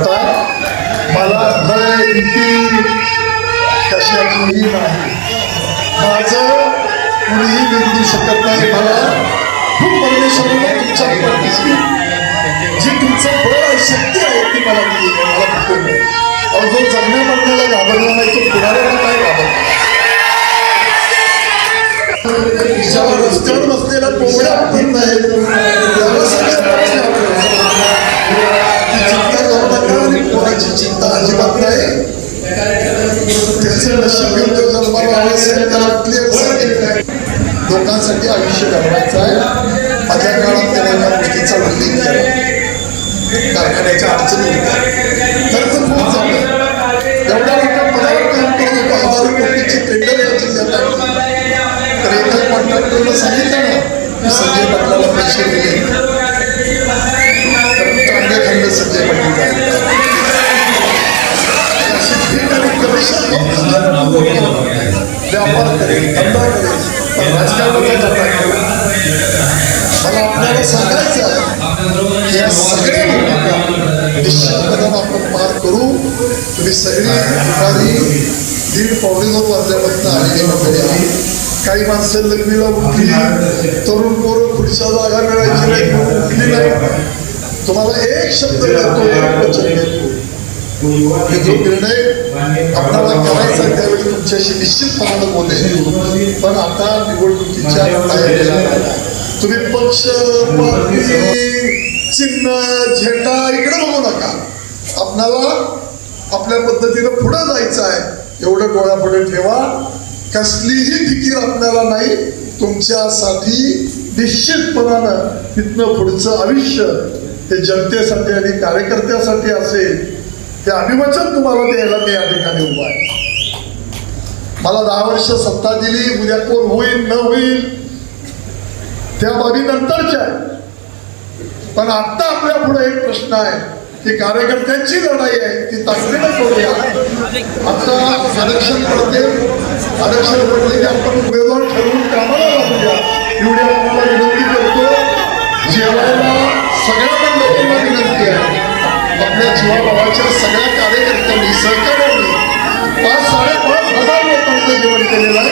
मला भय भीती कशाचीही नाही. माझं कुणीही निवडू शकत नाही. मला खूप परमेश्वराला तुमच्या पाठीशी जी तुमचं बळ आहे शक्ती आहे ती मला दिली मला फक्त नाही. अहो जो जगण्या मरण्याला घाबरला नाही तो पुढाऱ्याला करण्याची चिंता अजिबात नाही. त्याचं लक्ष घेऊन तो जन्माला लोकांसाठी आयुष्य घडवायचं आहे. माझ्या काळात त्याला एका गोष्टीचा उल्लेख केला. कारखान्याच्या अडचणी होत्या खूप झालं एवढ्या मोठ्या पदावर काम करत होतो. हजारो कोटीची टेंडर तर एका सांगितलं ना की संजय पाटलाला पैसे दिले. व्यापार करेल धंदा करेल पण मला आपल्याला सांगायचं आहे की या सगळ्या निश्चितपणानं आपण पार करू तुम्ही सगळी दुपारी दीड पावणे दोन वाजल्यापासून आहे. काही माणसं लग्नीला उठली तरुण पोरं पुढच्या जागा मिळायची नाही उठली नाही तुम्हाला एक शब्द देतो जो निर्णय आपल्याला करायचा त्यावेळी तुमच्याशी निश्चितपणानं बोलेल पण आता निवडणुकीच्या तुम्ही पक्ष चिन्ह झेंडा इकडे बघू नका. आपणाला आपल्या पद्धतीनं पुढे जायचं आहे. एवढं डोळ्यापुढे ठेवा. कसलीही फिकीर आपल्याला नाही. तुमच्यासाठी निश्चितपणानं तिथनं पुढचं आयुष्य हे जनतेसाठी आणि कार्यकर्त्यासाठी असेल ते अभिवचन तुम्हाला द्यायला मी या ठिकाणी उभा आहे. मला दहा वर्ष सत्ता दिली उद्या कोण होईल न होईल त्या बाबी नंतरच्या पण आत्ता आपल्या पुढे एक प्रश्न आहे की कार्यकर्त्यांची लढाई आहे ती ताकदीनं करूया. आता आरक्षण पडते आरक्षण पडले की आपण उमेदवार ठरवून कामाला लागूया. एवढी आपल्याला विनंती करतो जेवायला सगळ्या मंडळींना आपल्या जीवाभावाच्या सगळ्या कार्यकर्त्यांनी सहकार्यांनी पाच साडेपाच हजार लोकांचं जेवण केलेलं आहे.